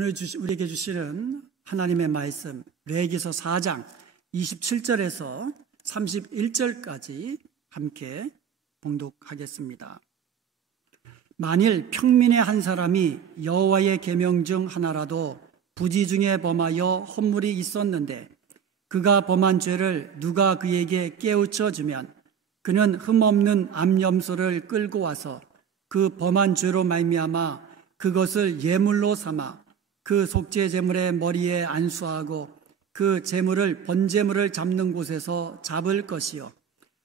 오늘 우리에게 주시는 하나님의 말씀 레위기서 4장 27절에서 31절까지 함께 봉독하겠습니다. 만일 평민의 한 사람이 여호와의 계명 중 하나라도 부지 중에 범하여 헌물이 있었는데 그가 범한 죄를 누가 그에게 깨우쳐 주면 그는 흠없는 암염소를 끌고 와서 그 범한 죄로 말미암아 그것을 예물로 삼아 그 속죄 제물의 머리에 안수하고 그 제물을 번제물을 잡는 곳에서 잡을 것이요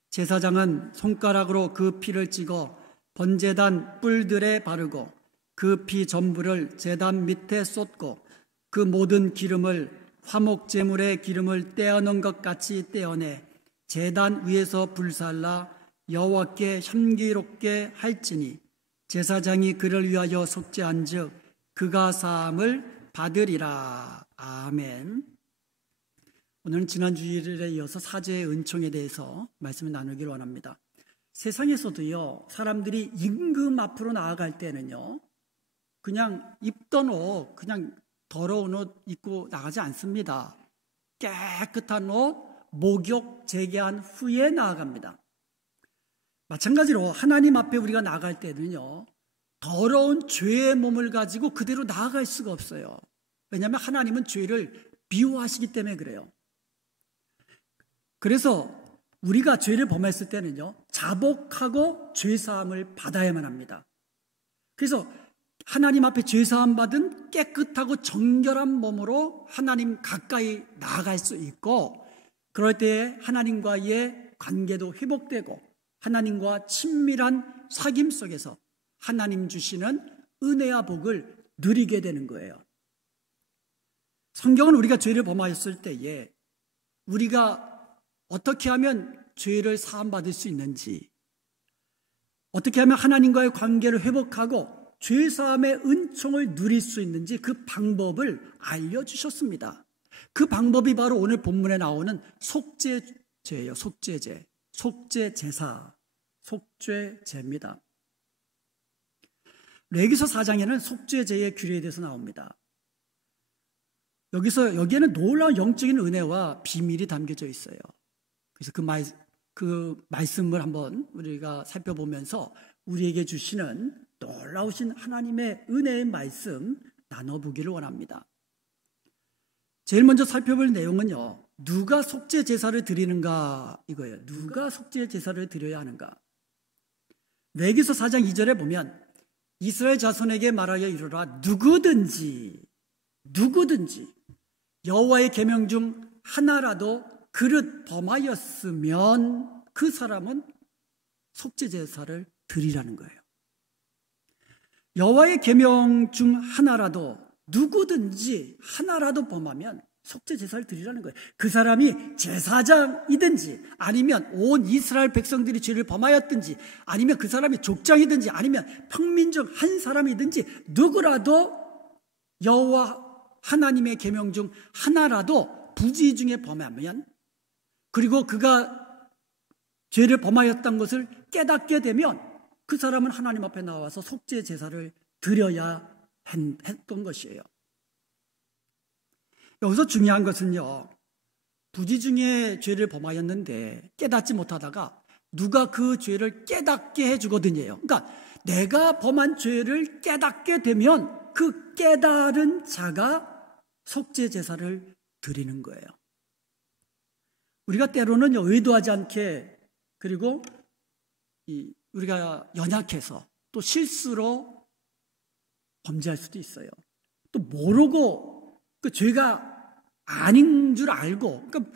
제사장은 손가락으로 그 피를 찍어 번제단 뿔들에 바르고 그 피 전부를 제단 밑에 쏟고 그 모든 기름을 화목 제물의 기름을 떼어놓은 것 같이 떼어내 제단 위에서 불살라 여호와께 향기롭게 할지니 제사장이 그를 위하여 속죄한즉 그가 사함을 받으리라. 아멘. 오늘은 지난 주일에 이어서 사죄의 은총에 대해서 말씀을 나누기를 원합니다. 세상에서도요, 사람들이 임금 앞으로 나아갈 때는요, 그냥 입던 옷, 그냥 더러운 옷 입고 나가지 않습니다. 깨끗한 옷, 목욕, 재개한 후에 나아갑니다. 마찬가지로 하나님 앞에 우리가 나아갈 때는요, 더러운 죄의 몸을 가지고 그대로 나아갈 수가 없어요. 왜냐하면 하나님은 죄를 미워하시기 때문에 그래요. 그래서 우리가 죄를 범했을 때는요, 자복하고 죄사함을 받아야만 합니다. 그래서 하나님 앞에 죄사함 받은 깨끗하고 정결한 몸으로 하나님 가까이 나아갈 수 있고, 그럴 때 하나님과의 관계도 회복되고 하나님과 친밀한 사귐 속에서 하나님 주시는 은혜와 복을 누리게 되는 거예요. 성경은 우리가 죄를 범하였을 때에 우리가 어떻게 하면 죄를 사함받을 수 있는지, 어떻게 하면 하나님과의 관계를 회복하고 죄사함의 은총을 누릴 수 있는지 그 방법을 알려주셨습니다. 그 방법이 바로 오늘 본문에 나오는 속죄제예요. 속죄제, 속죄제사, 속죄제입니다. 레위기서 4장에는 속죄제의 규례에 대해서 나옵니다. 여기에는 놀라운 영적인 은혜와 비밀이 담겨져 있어요. 그래서 그 말씀을 한번 우리가 살펴보면서 우리에게 주시는 놀라우신 하나님의 은혜의 말씀 나눠보기를 원합니다. 제일 먼저 살펴볼 내용은요, 누가 속죄 제사를 드리는가 이거예요. 누가 속죄 제사를 드려야 하는가. 레위기서 4장 2절에 보면 이스라엘 자손에게 말하여 이르라. 누구든지 여호와의 계명 중 하나라도 그릇 범하였으면 그 사람은 속죄 제사를 드리라는 거예요. 여호와의 계명 중 하나라도, 누구든지 하나라도 범하면 속죄 제사를 드리라는 거예요. 그 사람이 제사장이든지 아니면 온 이스라엘 백성들이 죄를 범하였든지 아니면 그 사람이 족장이든지 아니면 평민 중 한 사람이든지 누구라도 여호와 하나님의 계명 중 하나라도 부지 중에 범하면, 그리고 그가 죄를 범하였던 것을 깨닫게 되면 그 사람은 하나님 앞에 나와서 속죄 제사를 드려야 했던 것이에요. 여기서 중요한 것은요, 부지 중에 죄를 범하였는데 깨닫지 못하다가 누가 그 죄를 깨닫게 해주거든요. 그러니까 내가 범한 죄를 깨닫게 되면 그 깨달은 자가 속죄 제사를 드리는 거예요. 우리가 때로는 의도하지 않게, 그리고 우리가 연약해서 또 실수로 범죄할 수도 있어요. 또 모르고 그 죄가 아닌 줄 알고, 그러니까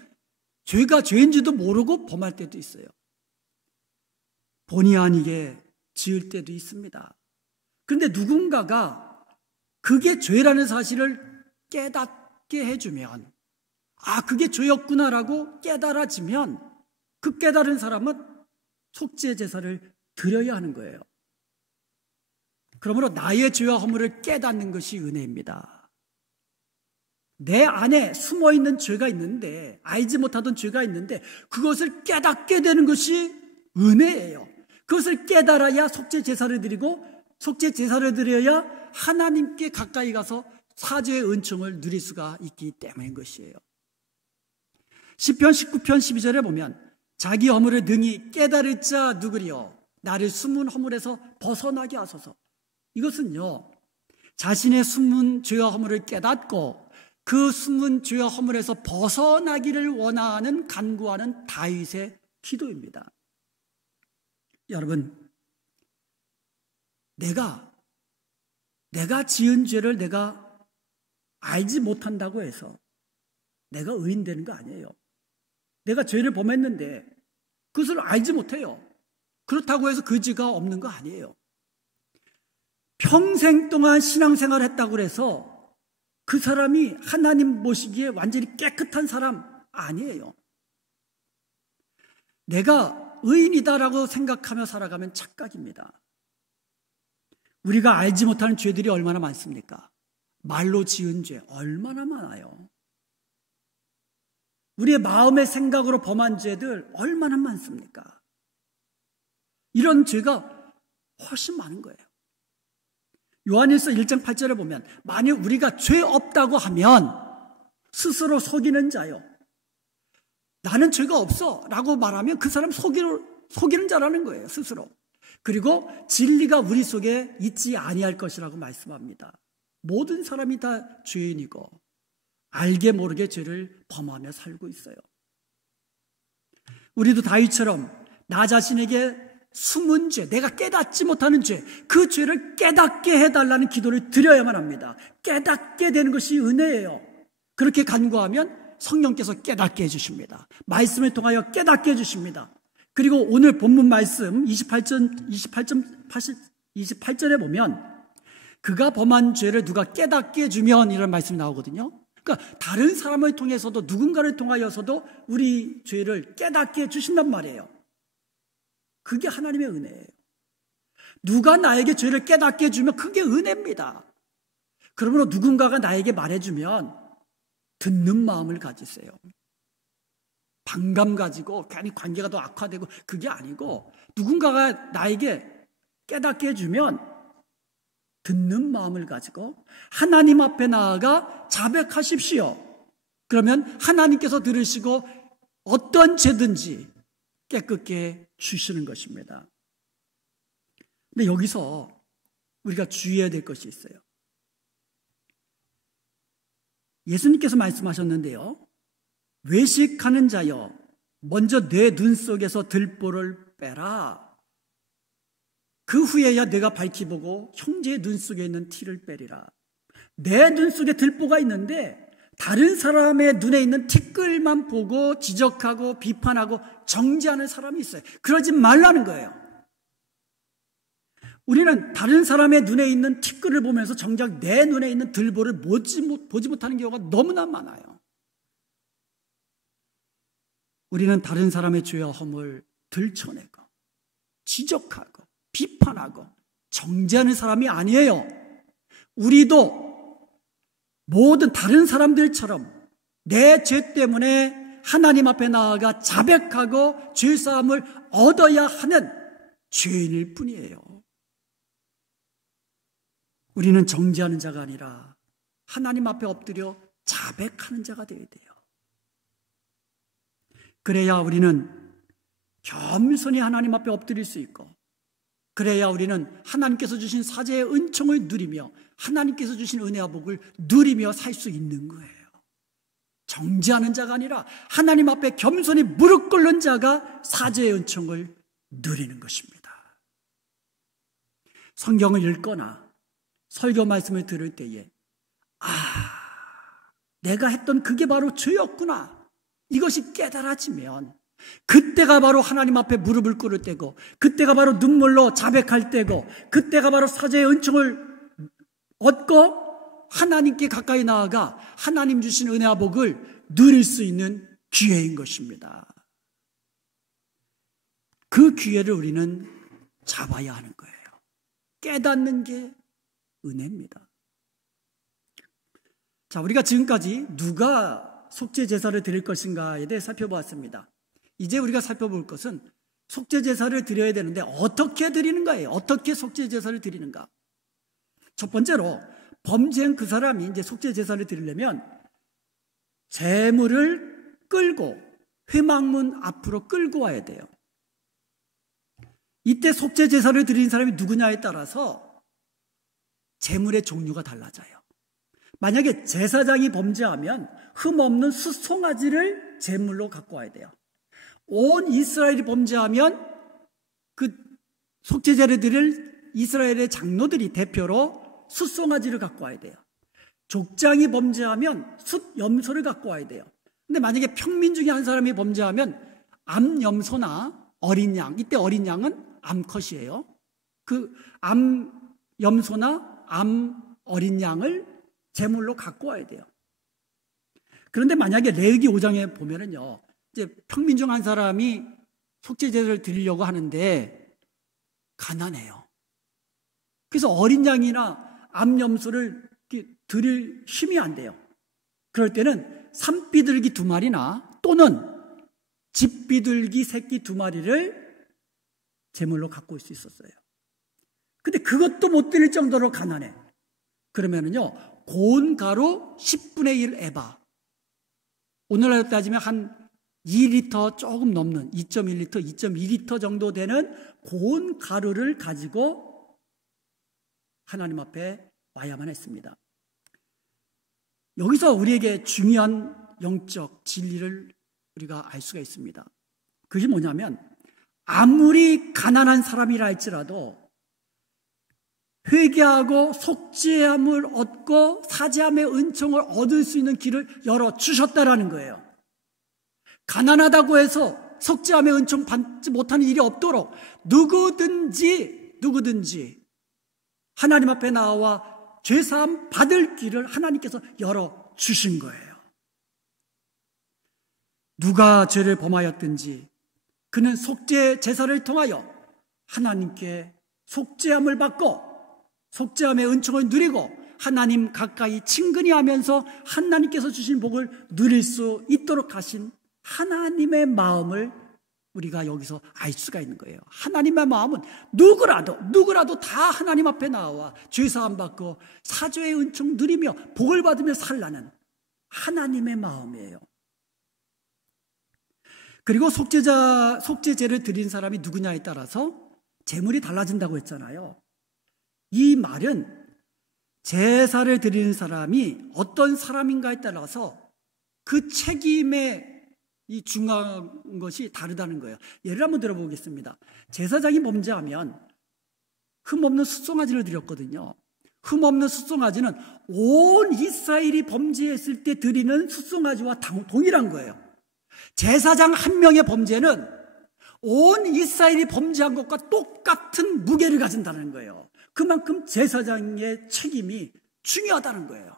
죄가 죄인지도 모르고 범할 때도 있어요. 본의 아니게 지을 때도 있습니다. 그런데 누군가가 그게 죄라는 사실을 깨닫게 해주면, 아, 그게 죄였구나라고 깨달아지면 그 깨달은 사람은 속죄 제사를 드려야 하는 거예요. 그러므로 나의 죄와 허물을 깨닫는 것이 은혜입니다. 내 안에 숨어있는 죄가 있는데, 알지 못하던 죄가 있는데 그것을 깨닫게 되는 것이 은혜예요. 그것을 깨달아야 속죄 제사를 드리고, 속죄 제사를 드려야 하나님께 가까이 가서 사죄의 은총을 누릴 수가 있기 때문인 것이에요. 시편 19편 12절에 보면 자기 허물을 능히 깨달을 자 누구리요 나를 숨은 허물에서 벗어나게 하소서. 이것은요 자신의 숨은 죄와 허물을 깨닫고 그 숨은 죄와 허물에서 벗어나기를 원하는 간구하는 다윗의 기도입니다. 여러분, 내가 지은 죄를 내가 알지 못한다고 해서 내가 의인 되는 거 아니에요. 내가 죄를 범했는데 그것을 알지 못해요. 그렇다고 해서 그 죄가 없는 거 아니에요. 평생 동안 신앙생활을 했다고 해서 그 사람이 하나님 보시기에 완전히 깨끗한 사람 아니에요. 내가 의인이다라고 생각하며 살아가면 착각입니다. 우리가 알지 못하는 죄들이 얼마나 많습니까? 말로 지은 죄 얼마나 많아요. 우리의 마음의 생각으로 범한 죄들 얼마나 많습니까? 이런 죄가 훨씬 많은 거예요. 요한일서 1장 8절에 보면 만일 우리가 죄 없다고 하면 스스로 속이는 자요. 나는 죄가 없어 라고 말하면 그 사람 속이는 자라는 거예요. 스스로. 그리고 진리가 우리 속에 있지 아니할 것이라고 말씀합니다. 모든 사람이 다 죄인이고 알게 모르게 죄를 범하며 살고 있어요. 우리도 다윗처럼 나 자신에게 숨은 죄, 내가 깨닫지 못하는 죄, 그 죄를 깨닫게 해달라는 기도를 드려야만 합니다. 깨닫게 되는 것이 은혜예요. 그렇게 간구하면 성령께서 깨닫게 해주십니다. 말씀을 통하여 깨닫게 해주십니다. 그리고 오늘 본문 말씀 28절에 보면 그가 범한 죄를 누가 깨닫게 해주면 이런 말씀이 나오거든요. 그러니까 다른 사람을 통해서도 누군가를 통하여서도 우리 죄를 깨닫게 해주신단 말이에요. 그게 하나님의 은혜예요. 누가 나에게 죄를 깨닫게 해주면 그게 은혜입니다. 그러므로 누군가가 나에게 말해주면 듣는 마음을 가지세요. 반감 가지고 괜히 관계가 더 악화되고 그게 아니고 누군가가 나에게 깨닫게 해주면 듣는 마음을 가지고 하나님 앞에 나아가 자백하십시오. 그러면 하나님께서 들으시고 어떤 죄든지 깨끗게 주시는 것입니다. 근데 여기서 우리가 주의해야 될 것이 있어요. 예수님께서 말씀하셨는데요. 외식하는 자여 먼저 내 눈 속에서 들보를 빼라. 그 후에야 내가 밝히 보고 형제의 눈 속에 있는 티를 빼리라. 내 눈 속에 들보가 있는데 다른 사람의 눈에 있는 티끌만 보고 지적하고 비판하고 정죄하는 사람이 있어요. 그러지 말라는 거예요. 우리는 다른 사람의 눈에 있는 티끌을 보면서 정작 내 눈에 있는 들보를 보지 못하는 경우가 너무나 많아요. 우리는 다른 사람의 죄와 허물 들춰내고 지적하고 비판하고 정죄하는 사람이 아니에요. 우리도 모든 다른 사람들처럼 내 죄 때문에 하나님 앞에 나아가 자백하고 죄사함을 얻어야 하는 죄인일 뿐이에요. 우리는 정죄하는 자가 아니라 하나님 앞에 엎드려 자백하는 자가 되어야 돼요. 그래야 우리는 겸손히 하나님 앞에 엎드릴 수 있고, 그래야 우리는 하나님께서 주신 사죄의 은총을 누리며 하나님께서 주신 은혜와 복을 누리며 살 수 있는 거예요. 정죄하는 자가 아니라 하나님 앞에 겸손히 무릎 꿇는 자가 사죄의 은총을 누리는 것입니다. 성경을 읽거나 설교 말씀을 들을 때에 내가 했던 그게 바로 죄였구나, 이것이 깨달아지면 그때가 바로 하나님 앞에 무릎을 꿇을 때고, 그때가 바로 눈물로 자백할 때고, 그때가 바로 사죄의 은총을 얻고 하나님께 가까이 나아가 하나님 주신 은혜와 복을 누릴 수 있는 기회인 것입니다. 그 기회를 우리는 잡아야 하는 거예요. 깨닫는 게 은혜입니다. 자, 우리가 지금까지 누가 속죄 제사를 드릴 것인가에 대해 살펴보았습니다. 이제 우리가 살펴볼 것은 속죄 제사를 드려야 되는데 어떻게 드리는 거예요? 어떻게 속죄 제사를 드리는가? 첫 번째로 범죄한 그 사람이 이제 속죄 제사를 드리려면 제물을 끌고 회막문 앞으로 끌고 와야 돼요. 이때 속죄 제사를 드린 사람이 누구냐에 따라서 제물의 종류가 달라져요. 만약에 제사장이 범죄하면 흠없는 숫송아지를 제물로 갖고 와야 돼요. 온 이스라엘이 범죄하면 그 속죄제를 드릴 이스라엘의 장로들이 대표로 숫송아지를 갖고 와야 돼요. 족장이 범죄하면 숫염소를 갖고 와야 돼요. 근데 만약에 평민 중에 한 사람이 범죄하면 암염소나 어린 양, 이때 어린 양은 암컷이에요. 그 암염소나 암 어린 양을 제물로 갖고 와야 돼요. 그런데 만약에 레위기 5장에 보면은요, 이제 평민 중 한 사람이 속죄제를 드리려고 하는데 가난해요. 그래서 어린 양이나 암염소를 드릴 힘이 안 돼요. 그럴 때는 산비둘기 2마리나 또는 집비둘기 새끼 2마리를 제물로 갖고 올 수 있었어요. 근데 그것도 못 드릴 정도로 가난해. 그러면은요, 고운 가루 10분의 1 에바. 오늘날로 따지면 한 2리터 조금 넘는 2.1리터, 2.2리터 정도 되는 고운 가루를 가지고 하나님 앞에 와야만 했습니다. 여기서 우리에게 중요한 영적 진리를 우리가 알 수가 있습니다. 그게 뭐냐면 아무리 가난한 사람이라 할지라도 회개하고 속죄함을 얻고 사죄함의 은총을 얻을 수 있는 길을 열어주셨다라는 거예요. 가난하다고 해서 속죄함의 은총 받지 못하는 일이 없도록 누구든지 하나님 앞에 나와 죄사함 받을 길을 하나님께서 열어주신 거예요. 누가 죄를 범하였든지 그는 속죄 제사를 통하여 하나님께 속죄함을 받고 속죄함의 은총을 누리고 하나님 가까이 친근히 하면서 하나님께서 주신 복을 누릴 수 있도록 하신 하나님의 마음을 우리가 여기서 알 수가 있는 거예요. 하나님의 마음은 누구라도 다 하나님 앞에 나와 죄사함 받고 사죄의 은총 누리며 복을 받으며 살라는 하나님의 마음이에요. 그리고 속죄제를 드린 사람이 누구냐에 따라서 제물이 달라진다고 했잖아요. 이 말은 제사를 드리는 사람이 어떤 사람인가에 따라서 그 책임의 이 중요한 것이 다르다는 거예요. 예를 한번 들어보겠습니다. 제사장이 범죄하면 흠없는 숫송아지를 드렸거든요. 흠없는 숫송아지는 온 이스라엘이 범죄했을 때 드리는 숫송아지와 동일한 거예요. 제사장 한 명의 범죄는 온 이스라엘이 범죄한 것과 똑같은 무게를 가진다는 거예요. 그만큼 제사장의 책임이 중요하다는 거예요.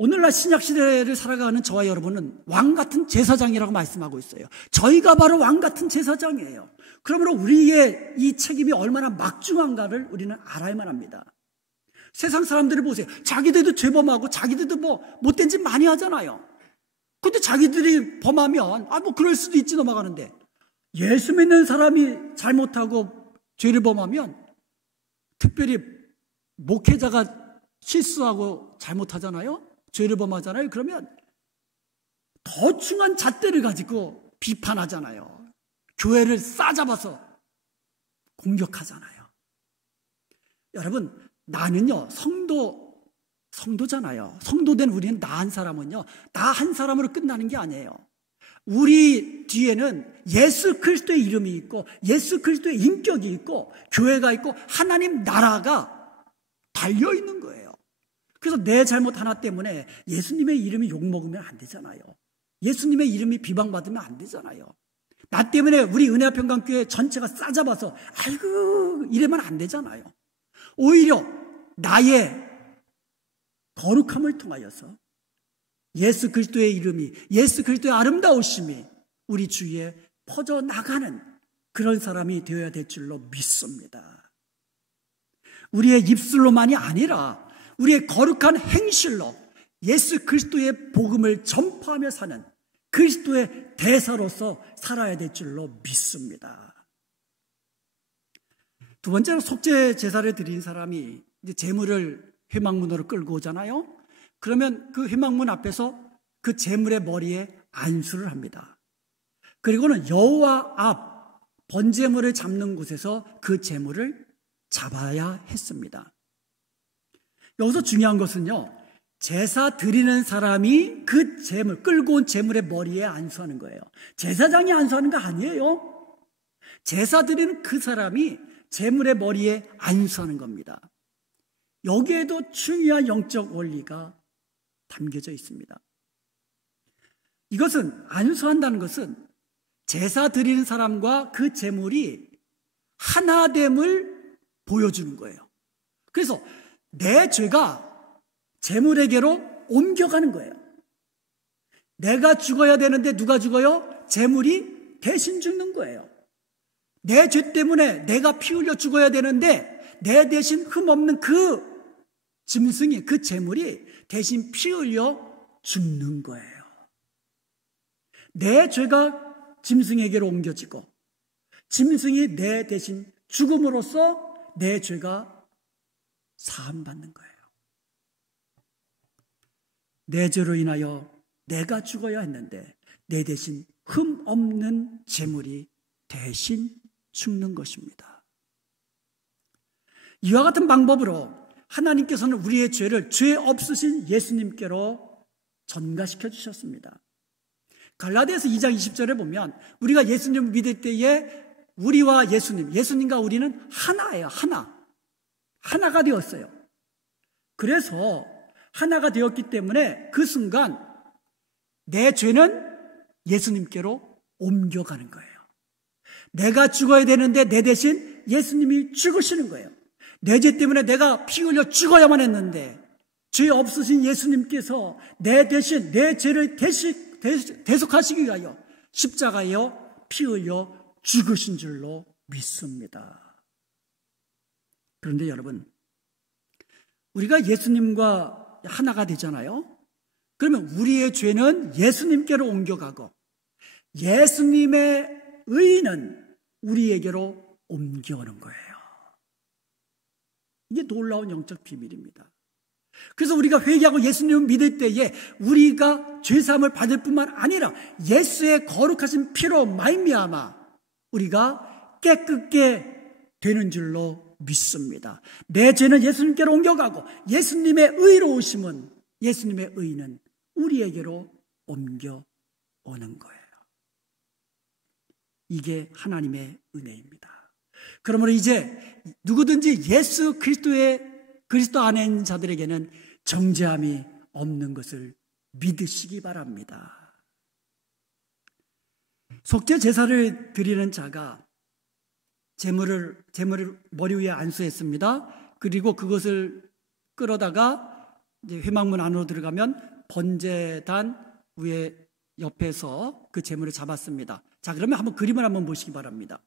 오늘날 신약시대를 살아가는 저와 여러분은 왕같은 제사장이라고 말씀하고 있어요. 저희가 바로 왕같은 제사장이에요. 그러므로 우리의 이 책임이 얼마나 막중한가를 우리는 알아야만 합니다. 세상 사람들을 보세요. 자기들도 죄범하고 자기들도 못된 짓 많이 하잖아요. 근데 자기들이 범하면 그럴 수도 있지 넘어가는데, 예수 믿는 사람이 잘못하고 죄를 범하면, 특별히 목회자가 실수하고 잘못하잖아요. 죄를 범하잖아요. 그러면 더 중한 잣대를 가지고 비판하잖아요. 교회를 싸잡아서 공격하잖아요. 여러분, 나는요 성도잖아요. 성도된 우리는 나 한 사람은요, 나 한 사람으로 끝나는 게 아니에요. 우리 뒤에는 예수 그리스도의 이름이 있고 예수 그리스도의 인격이 있고 교회가 있고 하나님 나라가 달려있는 거예요. 그래서 내 잘못 하나 때문에 예수님의 이름이 욕먹으면 안 되잖아요. 예수님의 이름이 비방받으면 안 되잖아요. 나 때문에 우리 은혜평강교회 전체가 싸잡아서 아이고 이러면 안 되잖아요. 오히려 나의 거룩함을 통하여서 예수 그리스도의 이름이, 예수 그리스도의 아름다우심이 우리 주위에 퍼져나가는 그런 사람이 되어야 될 줄로 믿습니다. 우리의 입술로만이 아니라 우리의 거룩한 행실로 예수 그리스도의 복음을 전파하며 사는 그리스도의 대사로서 살아야 될 줄로 믿습니다. 두 번째로 속죄 제사를 드린 사람이 이제 제물을 회막문으로 끌고 오잖아요. 그러면 그 회막문 앞에서 그 제물의 머리에 안수를 합니다. 그리고는 여호와 앞 번제물을 잡는 곳에서 그 제물을 잡아야 했습니다. 여기서 중요한 것은요, 제사 드리는 사람이 그 제물, 끌고 온 제물의 머리에 안수하는 거예요. 제사장이 안수하는 거 아니에요. 제사 드리는 그 사람이 제물의 머리에 안수하는 겁니다. 여기에도 중요한 영적 원리가 담겨져 있습니다. 이것은, 안수한다는 것은 제사 드리는 사람과 그 제물이 하나됨을 보여주는 거예요. 그래서 내 죄가 제물에게로 옮겨가는 거예요. 내가 죽어야 되는데 누가 죽어요? 제물이 대신 죽는 거예요. 내 죄 때문에 내가 피 흘려 죽어야 되는데 내 대신 흠없는 그 짐승이, 그 제물이 대신 피 흘려 죽는 거예요. 내 죄가 짐승에게로 옮겨지고 짐승이 내 대신 죽음으로써 내 죄가 사함받는 거예요. 내 죄로 인하여 내가 죽어야 했는데 내 대신 흠 없는 제물이 대신 죽는 것입니다. 이와 같은 방법으로 하나님께서는 우리의 죄를 죄 없으신 예수님께로 전가시켜 주셨습니다. 갈라디아서 2장 20절에 보면 우리가 예수님을 믿을 때에 우리와 예수님과 우리는 하나예요. 하나가 되었어요. 그래서 하나가 되었기 때문에 그 순간 내 죄는 예수님께로 옮겨가는 거예요. 내가 죽어야 되는데 내 대신 예수님이 죽으시는 거예요. 내 죄 때문에 내가 피 흘려 죽어야만 했는데 죄 없으신 예수님께서 내 대신 내 죄를 대속하시기 위하여 십자가에 피 흘려 죽으신 줄로 믿습니다. 그런데 여러분, 우리가 예수님과 하나가 되잖아요. 그러면 우리의 죄는 예수님께로 옮겨가고 예수님의 의는 우리에게로 옮겨오는 거예요. 이게 놀라운 영적 비밀입니다. 그래서 우리가 회개하고 예수님을 믿을 때에 우리가 죄사함을 받을 뿐만 아니라 예수의 거룩하신 피로 말미암아 우리가 깨끗게 되는 줄로 믿습니다. 내 죄는 예수님께로 옮겨가고 예수님의 의로우심은, 예수님의 의는 우리에게로 옮겨오는 거예요. 이게 하나님의 은혜입니다. 그러므로 이제 누구든지 예수 그리스도 안에 있는 자들에게는 정죄함이 없는 것을 믿으시기 바랍니다. 속죄 제사를 드리는 자가 제물을 머리 위에 안수했습니다. 그리고 그것을 끌어다가 이제 회막문 안으로 들어가면 번제단 위에 옆에서 그 제물을 잡았습니다. 자, 그러면 한번 그림을 한번 보시기 바랍니다.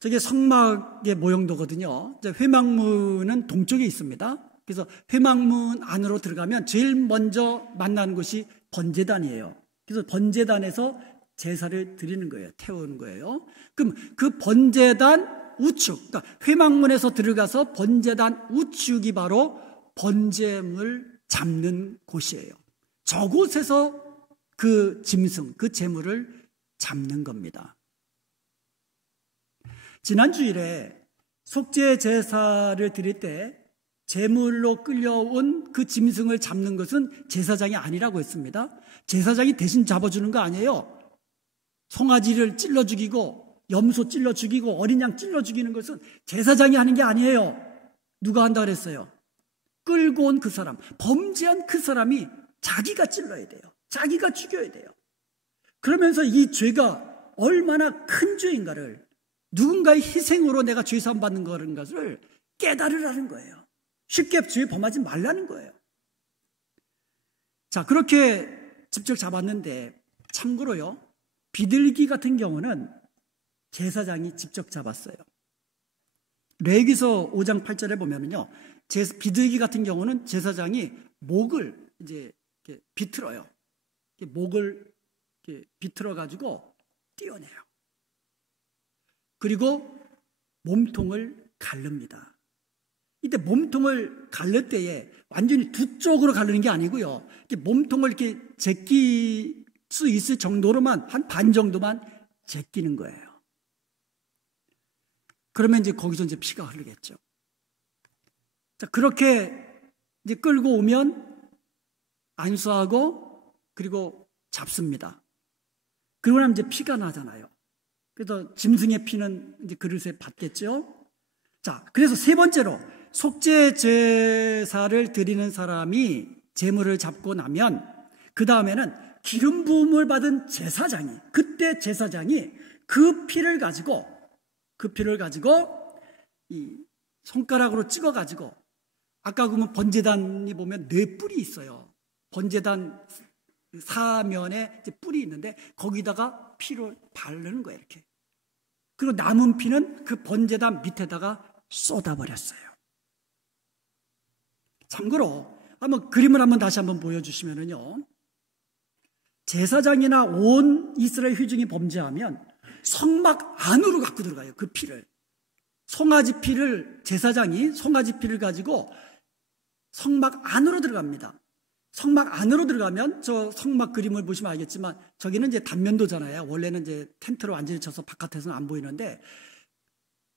저게 성막의 모형도거든요. 회막문은 동쪽에 있습니다. 그래서 회막문 안으로 들어가면 제일 먼저 만나는 곳이 번제단이에요. 그래서 번제단에서 제사를 드리는 거예요. 태우는 거예요. 그럼 그 번제단 우측, 그러니까 회막문에서 들어가서 번제단 우측이 바로 번제물 잡는 곳이에요. 저곳에서 그 짐승, 그 제물을 잡는 겁니다. 지난 주일에 속죄 제사를 드릴 때 제물로 끌려온 그 짐승을 잡는 것은 제사장이 아니라고 했습니다. 제사장이 대신 잡아주는 거 아니에요. 송아지를 찔러 죽이고 염소 찔러 죽이고 어린 양 찔러 죽이는 것은 제사장이 하는 게 아니에요. 누가 한다 그랬어요? 끌고 온 그 사람, 범죄한 그 사람이 자기가 찔러야 돼요. 자기가 죽여야 돼요. 그러면서 이 죄가 얼마나 큰 죄인가를, 누군가의 희생으로 내가 죄사함 받는 것을 깨달으라는 거예요. 쉽게 죄 범하지 말라는 거예요. 자, 그렇게 직접 잡았는데 참고로요, 비둘기 같은 경우는 제사장이 직접 잡았어요. 레위기서 5장 8절에 보면은요, 비둘기 같은 경우는 제사장이 목을 이제 이렇게 비틀어요. 목을 이렇게 비틀어 가지고 띄어내요. 그리고 몸통을 가릅니다. 이때 몸통을 갈를 때에 완전히 두 쪽으로 가르는 게 아니고요. 이렇게 몸통을 이렇게 제낄 수 있을 정도로만, 한 반 정도만 제끼는 거예요. 그러면 이제 거기서 이제 피가 흐르겠죠. 자, 그렇게 이제 끌고 오면 안수하고 그리고 잡습니다. 그러고 나면 이제 피가 나잖아요. 그래서 짐승의 피는 이제 그릇에 받겠죠. 자, 그래서 세 번째로 속죄 제사를 드리는 사람이 제물을 잡고 나면 그 다음에는 기름 부음을 받은 제사장이, 그때 제사장이 그 피를 가지고 이 손가락으로 찍어가지고, 아까 보면 번제단이 보면 네 뿔이 있어요. 번제단 사면에 이제 뿔이 있는데 거기다가 피를 바르는 거예요, 이렇게. 그리고 남은 피는 그 번제단 밑에다가 쏟아버렸어요. 참고로 한번 그림을 다시 한번 보여주시면은요, 제사장이나 온 이스라엘 회중이 범죄하면 성막 안으로 갖고 들어가요. 그 피를. 송아지 피를, 제사장이 송아지 피를 가지고 성막 안으로 들어갑니다. 성막 안으로 들어가면, 저 성막 그림을 보시면 알겠지만 저기는 이제 단면도잖아요. 원래는 이제 텐트로 완전히 쳐서 바깥에서는 안 보이는데,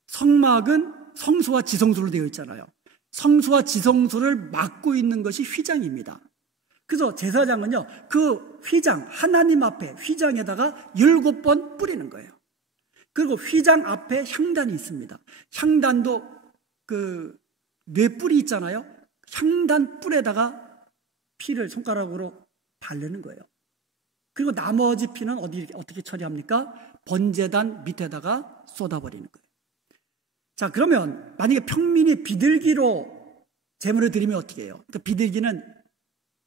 성막은 성소와 지성소로 되어 있잖아요. 성소와 지성소를 막고 있는 것이 휘장입니다. 그래서 제사장은요, 그 휘장, 하나님 앞에 휘장에다가 7번 뿌리는 거예요. 그리고 휘장 앞에 향단이 있습니다. 향단도 그 네 뿔이 있잖아요. 향단 뿔에다가 피를 손가락으로 바르는 거예요. 그리고 나머지 피는 어떻게 처리합니까? 번제단 밑에다가 쏟아버리는 거예요. 자, 그러면 만약에 평민이 비둘기로 제물을 드리면 어떻게 해요? 그러니까 비둘기는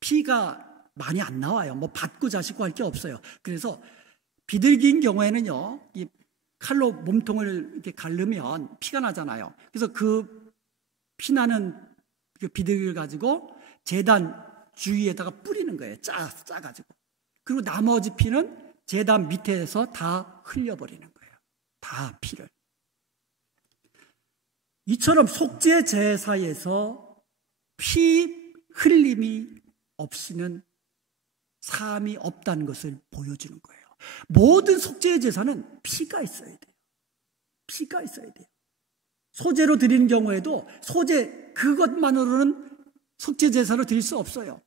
피가 많이 안 나와요. 뭐 받고 자시고 할 게 없어요. 그래서 비둘기인 경우에는요, 이 칼로 몸통을 이렇게 가르면 피가 나잖아요. 그래서 그 피나는 그 비둘기를 가지고 제단 주위에다가 뿌리는 거예요. 짜가지고. 그리고 나머지 피는 제단 밑에서 다 흘려버리는 거예요. 다 피를. 이처럼 속죄 제사에서 피 흘림이 없이는 사함이 없다는 것을 보여주는 거예요. 모든 속죄 제사는 피가 있어야 돼요. 피가 있어야 돼요. 소제로 드리는 경우에도 소제 그것만으로는 속죄 제사로 드릴 수 없어요.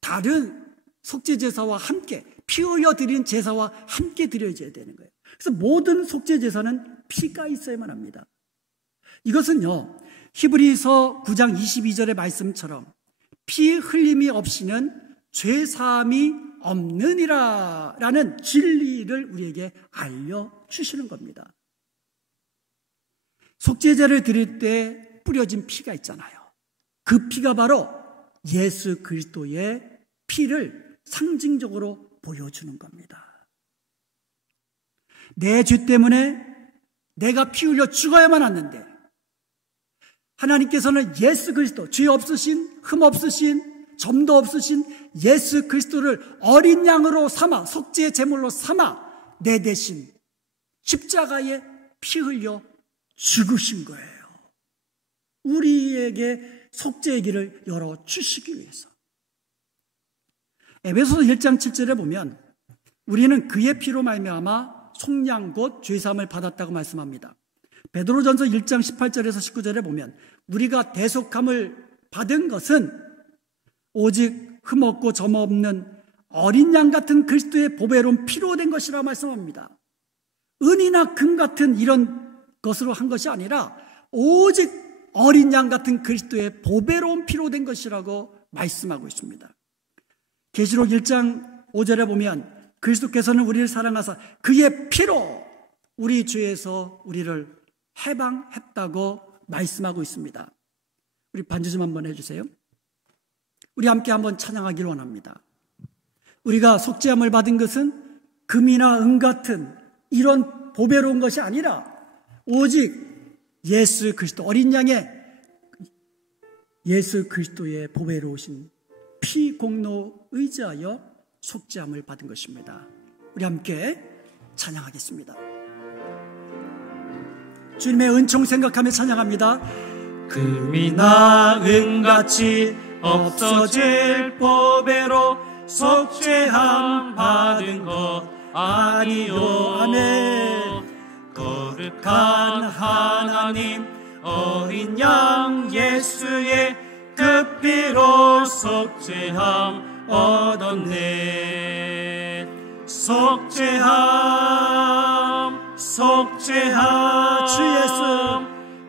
다른 속죄 제사와 함께, 피 흘려 드리는 제사와 함께 드려져야 되는 거예요. 그래서 모든 속죄 제사는 피가 있어야만 합니다. 이것은요, 히브리서 9장 22절의 말씀처럼 피 흘림이 없이는 죄 사함이 없느니라 라는 진리를 우리에게 알려주시는 겁니다. 속죄제를 드릴 때 뿌려진 피가 있잖아요. 그 피가 바로 예수 그리스도의 피를 상징적으로 보여주는 겁니다. 내 죄 때문에 내가 피 흘려 죽어야만 하는데 하나님께서는 예수 그리스도, 죄 없으신, 흠 없으신, 점도 없으신 예수 그리스도를 어린 양으로 삼아, 속죄 제물로 삼아 내 대신 십자가에 피 흘려 죽으신 거예요. 우리에게 속죄의 길을 열어주시기 위해서. 에베소서 1장 7절에 보면 우리는 그의 피로 말미암아 속량 곧 죄사함을 받았다고 말씀합니다. 베드로전서 1장 18절에서 19절에 보면 우리가 대속함을 받은 것은 오직 흠없고 점없는 어린 양 같은 그리스도의 보배로운 피로 된 것이라 말씀합니다. 은이나 금 같은 이런 것으로 한 것이 아니라 오직 어린 양 같은 그리스도의 보배로운 피로 된 것이라고 말씀하고 있습니다. 계시록 1장 5절에 보면 그리스도께서는 우리를 사랑하사 그의 피로 우리 죄에서 우리를 해방했다고 말씀하고 있습니다. 우리 반주 좀 한번 해주세요. 우리 함께 한번 찬양하기를 원합니다. 우리가 속죄함을 받은 것은 금이나 은 같은 이런 보배로운 것이 아니라 오직 예수 그리스도, 어린 양의 예수 그리스도의 보배로우신 피 공로 의지하여 속죄함을 받은 것입니다. 우리 함께 찬양하겠습니다. 주님의 은총 생각하며 찬양합니다. 금이나 은같이 없어질 보배로 속죄함 받은 것 아니요. 아멘. 거룩한 하나님 어린 양 예수의 그 피로 속죄함 얻었네. 속죄함 속죄함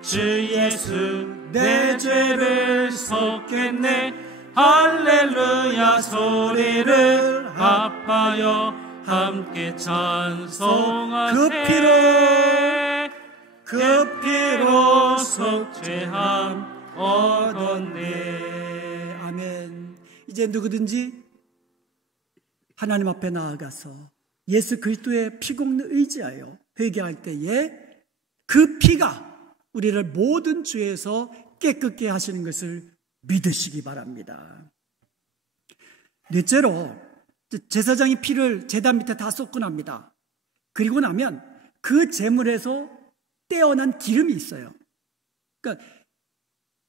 주 예수 내 죄를 속했네. 할렐루야 소리를 합하여 함께 찬송하세. 그 피로 속죄함 얻었네. 아멘. 이제 누구든지 하나님 앞에 나아가서 예수 그리스도의 피공를 의지하여 회개할 때에 그 피가 우리를 모든 죄에서 깨끗게 하시는 것을 믿으시기 바랍니다. 넷째로 제사장이 피를 제단 밑에 다 쏟고 납니다. 그리고 나면 그 제물에서 떼어난 기름이 있어요. 그러니까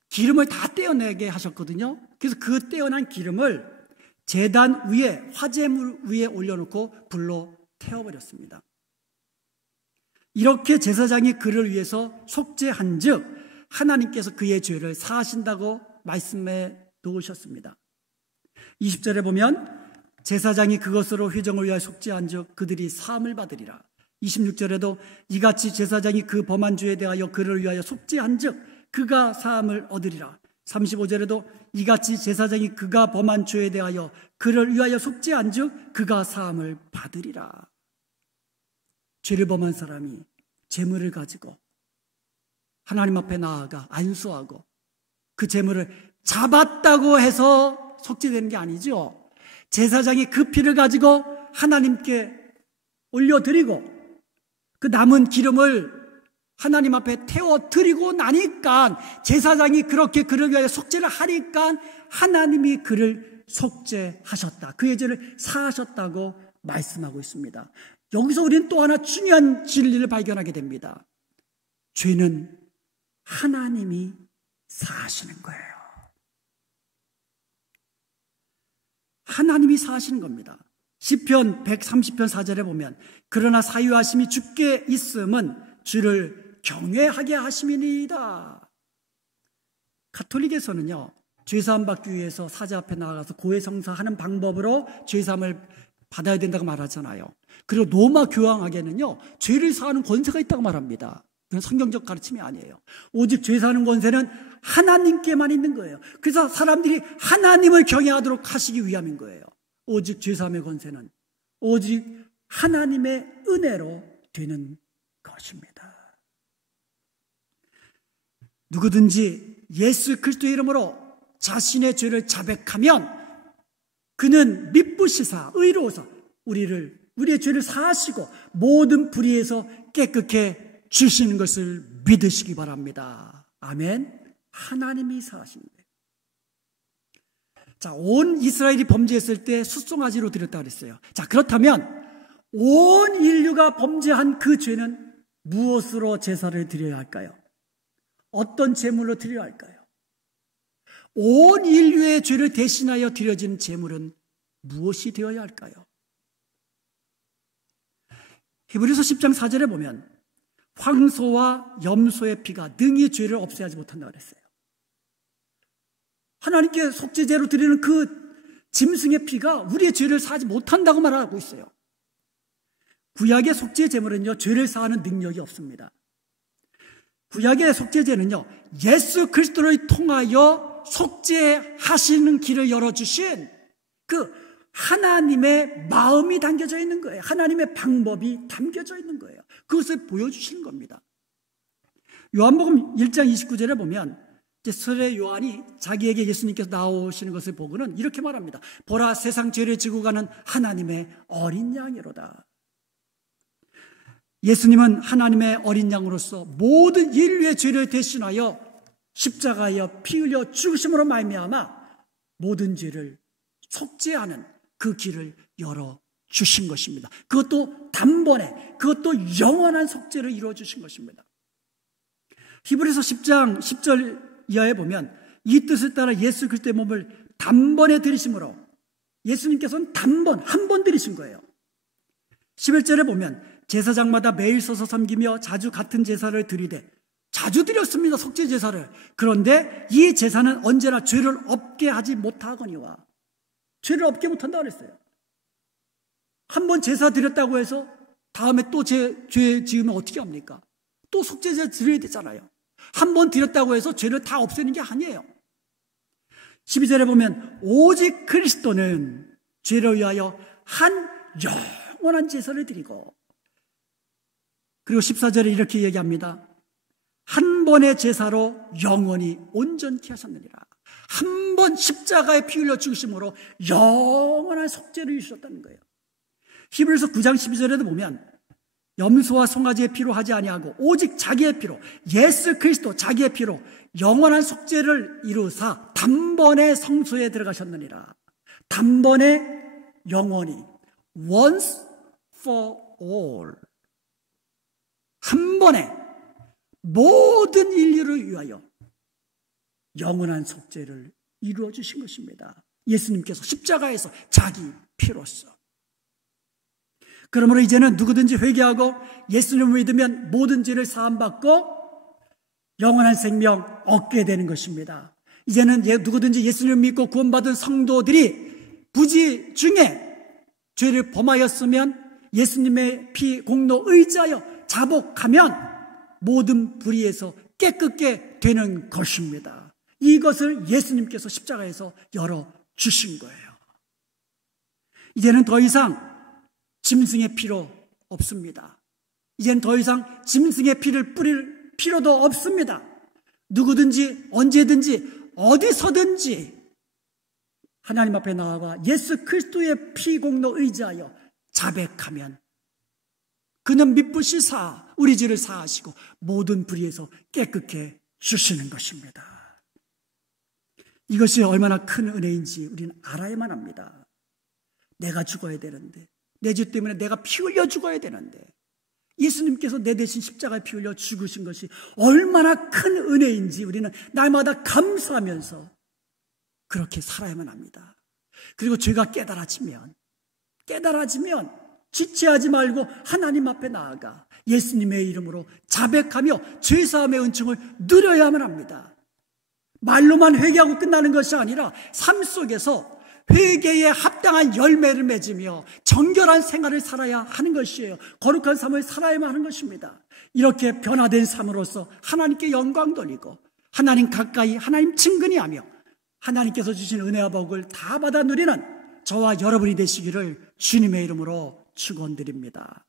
기름을 다 떼어내게 하셨거든요. 그래서 그 떼어난 기름을 제단 위에 화제물 위에 올려놓고 불로 태워버렸습니다. 이렇게 제사장이 그를 위해서 속죄한즉 하나님께서 그의 죄를 사하신다고 말씀해 놓으셨습니다. 20절에 보면 제사장이 그것으로 회정을 위하여 속죄한즉 그들이 사함을 받으리라. 26절에도 이같이 제사장이 그 범한 죄에 대하여 그를 위하여 속죄한즉 그가 사함을 얻으리라. 35절에도 이같이 제사장이 그가 범한 죄에 대하여 그를 위하여 속죄한즉 그가 사함을 받으리라. 죄를 범한 사람이 재물을 가지고 하나님 앞에 나아가 안수하고 그 재물을 잡았다고 해서 속죄되는 게 아니죠. 제사장이 그 피를 가지고 하나님께 올려드리고 그 남은 기름을 하나님 앞에 태워드리고 나니까 제사장이 그렇게 그를 위하여 속죄를 하니까 하나님이 그를 속죄하셨다. 그의 죄를 사하셨다고 말씀하고 있습니다. 여기서 우리는 또 하나 중요한 진리를 발견하게 됩니다. 죄는 하나님이 사하시는 거예요. 하나님이 사하시는 겁니다. 시편 130편 4절에 보면 그러나 사유하심이 주께 있음은 주를 경외하게 하심이니이다. 가톨릭에서는요, 죄사함 받기 위해서 사자 앞에 나가서 고해성사하는 방법으로 죄사함을 받아야 된다고 말하잖아요. 그리고 로마 교황학에는요, 죄를 사하는 권세가 있다고 말합니다. 그건 성경적 가르침이 아니에요. 오직 죄 사하는 권세는 하나님께만 있는 거예요. 그래서 사람들이 하나님을 경외하도록 하시기 위함인 거예요. 오직 죄 사함의 권세는 오직 하나님의 은혜로 되는 것입니다. 누구든지 예수 그리스도의 이름으로 자신의 죄를 자백하면 그는 미쁘시사 의로워서 우리의 죄를 사하시고 모든 불의에서 깨끗게 주시는 것을 믿으시기 바랍니다. 아멘. 하나님이 사하시는 거예요. 자, 온 이스라엘이 범죄했을 때 숫송아지로 드렸다 그랬어요. 자, 그렇다면 온 인류가 범죄한 그 죄는 무엇으로 제사를 드려야 할까요? 어떤 제물로 드려야 할까요? 온 인류의 죄를 대신하여 드려진 제물은 무엇이 되어야 할까요? 히브리서 10장 4절에 보면 황소와 염소의 피가 능히 죄를 없애하지 못한다고 그랬어요. 하나님께 속죄제로 드리는 그 짐승의 피가 우리의 죄를 사하지 못한다고 말하고 있어요. 구약의 속죄 제물은요, 죄를 사하는 능력이 없습니다. 구약의 속죄제는요, 예수 그리스도를 통하여 속죄하시는 길을 열어주신 그 하나님의 마음이 담겨져 있는 거예요. 하나님의 방법이 담겨져 있는 거예요. 그것을 보여주시는 겁니다. 요한복음 1장 29절에 보면 세례 요한이 자기에게 예수님께서 나오시는 것을 보고는 이렇게 말합니다. 보라, 세상 죄를 지고 가는 하나님의 어린 양이로다. 예수님은 하나님의 어린 양으로서 모든 인류의 죄를 대신하여 십자가에 피 흘려 죽으심으로 말미암아 모든 죄를 속죄하는 그 길을 열어주신 것입니다. 그것도 단번에, 그것도 영원한 속죄를 이루어주신 것입니다. 히브리서 10장 10절 이하에 보면 이 뜻을 따라 예수 그리스도의 몸을 단번에 드리심으로 예수님께서는 한 번 드리신 거예요. 11절에 보면 제사장마다 매일 서서 섬기며 자주 같은 제사를 드리되, 자주 드렸습니다, 속죄 제사를. 그런데 이 제사는 언제나 죄를 없게 하지 못하거니와, 죄를 없게 못한다고 그랬어요. 한 번 제사 드렸다고 해서 다음에 또 죄 지으면 어떻게 합니까? 또 속죄 제사 드려야 되잖아요. 한 번 드렸다고 해서 죄를 다 없애는 게 아니에요. 12절에 보면 오직 그리스도는 죄를 위하여 한 영원한 제사를 드리고, 그리고 14절에 이렇게 얘기합니다. 한 번의 제사로 영원히 온전케 하셨느니라. 한 번 십자가에 피 흘려 죽으심으로 영원한 속죄를 이루셨다는 거예요. 히브리서 9장 12절에도 보면 염소와 송아지의 피로 하지 아니하고 오직 자기의 피로, 예수 그리스도 자기의 피로 영원한 속죄를 이루사 단번에 성소에 들어가셨느니라. 단번에 영원히, once for all, 한 번에 모든 인류를 위하여 영원한 속죄를 이루어 주신 것입니다. 예수님께서 십자가에서 자기 피로써. 그러므로 이제는 누구든지 회개하고 예수님을 믿으면 모든 죄를 사함받고 영원한 생명 얻게 되는 것입니다. 이제는 누구든지 예수님을 믿고 구원받은 성도들이 부지 중에 죄를 범하였으면 예수님의 피 공로 의지하여 자복하면 모든 불의에서 깨끗게 되는 것입니다. 이것을 예수님께서 십자가에서 열어주신 거예요. 이제는 더 이상 짐승의 피로 없습니다. 이제는 더 이상 짐승의 피를 뿌릴 필요도 없습니다. 누구든지 언제든지 어디서든지 하나님 앞에 나아가 예수 그리스도의 피 공로 의지하여 자백하면 그는 미쁘시 우리 죄를 사하시고 모든 불의에서 깨끗게 주시는 것입니다. 이것이 얼마나 큰 은혜인지 우리는 알아야만 합니다. 내가 죽어야 되는데, 내 죄 때문에 내가 피 흘려 죽어야 되는데 예수님께서 내 대신 십자가에 피 흘려 죽으신 것이 얼마나 큰 은혜인지 우리는 날마다 감사하면서 그렇게 살아야만 합니다. 그리고 죄가 깨달아지면 지체하지 말고 하나님 앞에 나아가 예수님의 이름으로 자백하며 죄사함의 은총을 누려야만 합니다. 말로만 회개하고 끝나는 것이 아니라 삶 속에서 회개에 합당한 열매를 맺으며 정결한 생활을 살아야 하는 것이에요. 거룩한 삶을 살아야만 하는 것입니다. 이렇게 변화된 삶으로서 하나님께 영광 돌리고 하나님 가까이 하나님 친근히 하며 하나님께서 주신 은혜와 복을 다 받아 누리는 저와 여러분이 되시기를 주님의 이름으로 축원드립니다.